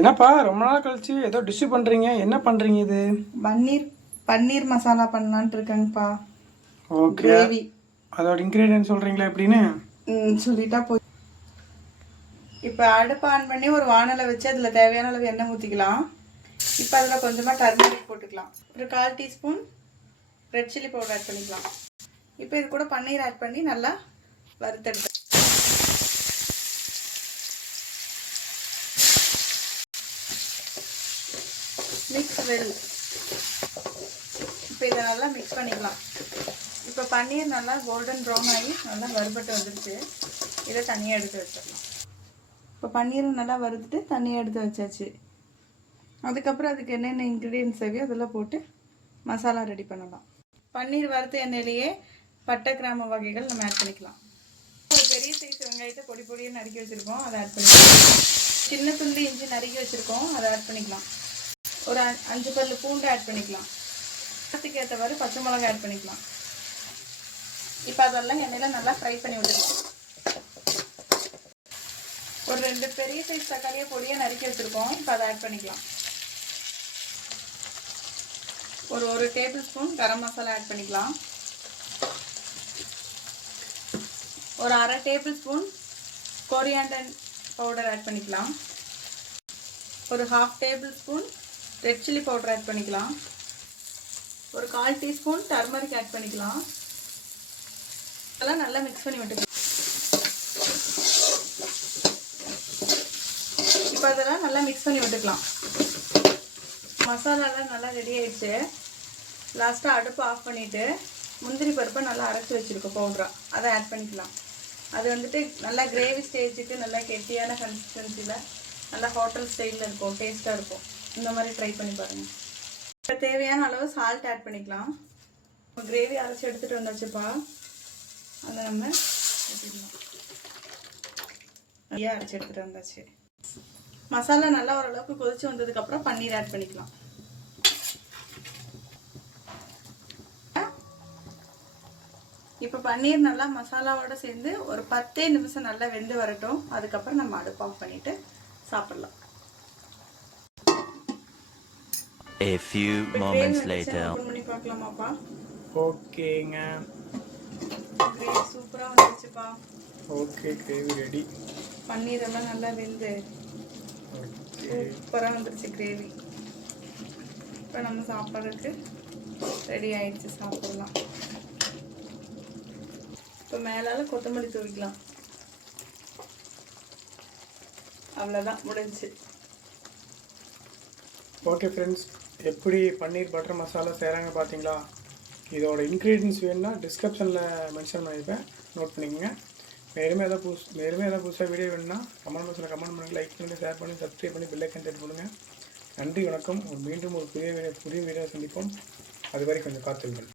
என்னப்பா ரொம்ப நாள் கழிச்சு ஏதோ டிஷ் பண்ணுறீங்க, என்ன பண்ணுறீங்க இது? பன்னீர் பன்னீர் மசாலா பண்ணலான்ட்டு இருக்கேங்கப்பா. ஓகே. கிரேவி அதோட இன்க்ரீடியன்ட் சொல்கிறீங்களா எப்படின்னு? சொல்லிட்டா போய். இப்போ அடுப்பு ஆன் பண்ணி ஒரு வானலை வச்சு அதில் தேவையான அளவு எண்ணெய் ஊற்றிக்கலாம். இப்போ அதில் கொஞ்சமாக டர்மரிக் போட்டுக்கலாம். ஒரு 1/4 teaspoon red chilli powder add பண்ணிக்கலாம். இப்போ இது கூட பன்னீர் ஆட் பண்ணி நல்லா வறுத்தெடுத்து மிக்ஸ் வெல். இப்போ இதை நல்லா மிக்ஸ் பண்ணிக்கலாம். இப்போ பன்னீர் நல்லா கோல்டன் ப்ரௌன் ஆகி நல்லா வறுபட்டு வந்துடுச்சு. இதை தனியாக எடுத்து வச்சிடலாம். இப்போ பன்னீரை நல்லா வறுத்துட்டு தனியாக எடுத்து வச்சாச்சு. அதுக்கப்புறம் அதுக்கு என்னென்ன இன்க்ரீடியன்ஸ் தேவையோ அதெல்லாம் போட்டு மசாலா ரெடி பண்ணலாம். பன்னீர் வறுத்த எண்ணெயிலேயே பட்டை கிராம்பு வகைகள் நம்ம ஆட் பண்ணிக்கலாம். ஒரு பெரிய சைஸ் வெங்காயத்தை பொடி பொடியாக நறுக்கி வச்சுருக்கோம், அதை ஆட் பண்ணிக்கலாம். சின்ன துண்டு இஞ்சி நறுக்கி வச்சுருக்கோம், அதை ஆட் பண்ணிக்கலாம். ஒரு 5 பல்லு பூண்டு ஆட் பண்ணிக்கலாம். அதுக்கு ஏற்றவாறு பச்சை மிளகாய் ஆட் பண்ணிக்கலாம். இப்போ அதெல்லாம் எண்ணெயில் நல்லா ஃப்ரை பண்ணி விட்டுக்கலாம். ஒரு 2 பெரிய சைஸ் தக்காளியை பொடியாக நறுக்கி வச்சுருக்கோம், இப்போ அதை ஆட் பண்ணிக்கலாம். ஒரு table spoon garam masala add பண்ணிக்கலாம். ஒரு 1/2 table spoon coriander powder add பண்ணிக்கலாம். ஒரு 1/2 table spoon red chilli powder add பண்ணிக்கலாம். ஒரு 1/4 டீஸ்பூன் டர்மரிக் ஆட் பண்ணிக்கலாம். அதெல்லாம் நல்லா மிக்ஸ் பண்ணி விட்டுக்கலாம். இப்போ அதெல்லாம் நல்லா மிக்ஸ் பண்ணி விட்டுக்கலாம். மசாலாலாம் நல்லா ரெடி ஆயிடுச்சு. லாஸ்ட்டாக அடுப்பு ஆஃப் பண்ணிவிட்டு முந்திரி பருப்பை நல்லா அரைச்சி வச்சுருக்கோம் பவுடராக, அதை ஆட் பண்ணிக்கலாம். அது வந்துட்டு நல்லா கிரேவி ஸ்டேஜுக்கு நல்லா கெட்டியான கன்சிஸ்டன்சியில் நல்லா ஹோட்டல் ஸ்டைலில் இருக்கும், டேஸ்ட்டாக இருக்கும். இந்த மாதிரி ட்ரை பண்ணி பாருங்கள். இப்போ தேவையான அளவு சால்ட் ஆட் பண்ணிக்கலாம். கிரேவி அரைச்சி எடுத்துகிட்டு வந்தாச்சுப்பா, அதை நம்ம ஊற்றிடலாம். நிறையா அரைச்சி எடுத்துகிட்டு வந்தாச்சு. மசாலா நல்லா ஓரளவுக்கு கொதிச்சு வந்ததுக்கப்புறம் பன்னீர் ஆட் பண்ணிக்கலாம். இப்போ பன்னீர் நல்லா மசாலாவோட சேர்ந்து ஒரு 10 நிமிஷம் நல்லா வெந்து வரட்டும். அதுக்கப்புறம் நம்ம அடுப்பு ஆஃப் பண்ணிட்டு சாப்பிடலாம். A few moments later. Open பண்ணி பார்க்கலாமாப்பா? ஓகேங்க. கிரேவி சூப்பரா வந்துருச்சுப்பா. Okay, gravy ready. பன்னீர் எல்லாம் நல்லா வெந்து சூப்பரா வந்துருச்சு கிரேவி. இப்போ நம்ம சாப்பிட்றதுக்கு ரெடி ஆயிடுச்சு, சாப்பிடலாம். இப்போ மேலால கொத்தமல்லி தூவிக்கலாம். அவ்வளோதான், முடிஞ்சு. ஓகே ஃப்ரெண்ட்ஸ், எப்படி பன்னீர் பட்டர் மசாலா செய்கிறாங்க பார்த்தீங்களா? இதோட இன்க்ரீடியன்ஸ் வேணும்னா டிஸ்கிரிப்ஷனில் மென்ஷன் பண்ணியிருப்பேன், நோட் பண்ணிக்கோங்க. மேலுமே ஏதாவது புதுசாக வீடியோ வேணும்னா கமெண்ட் பாக்ஸில் கமெண்ட் பண்ணி, லைக் பண்ணி, ஷேர் பண்ணி, சப்ஸ்கிரைப் பண்ணி, பெல் ஐக்கன் செட் பண்ணுங்கள். நன்றி, வணக்கம். மீண்டும் ஒரு புதிய வீடியோ சந்திப்போம். அதுவரை கொஞ்சம் காத்திருங்கள்.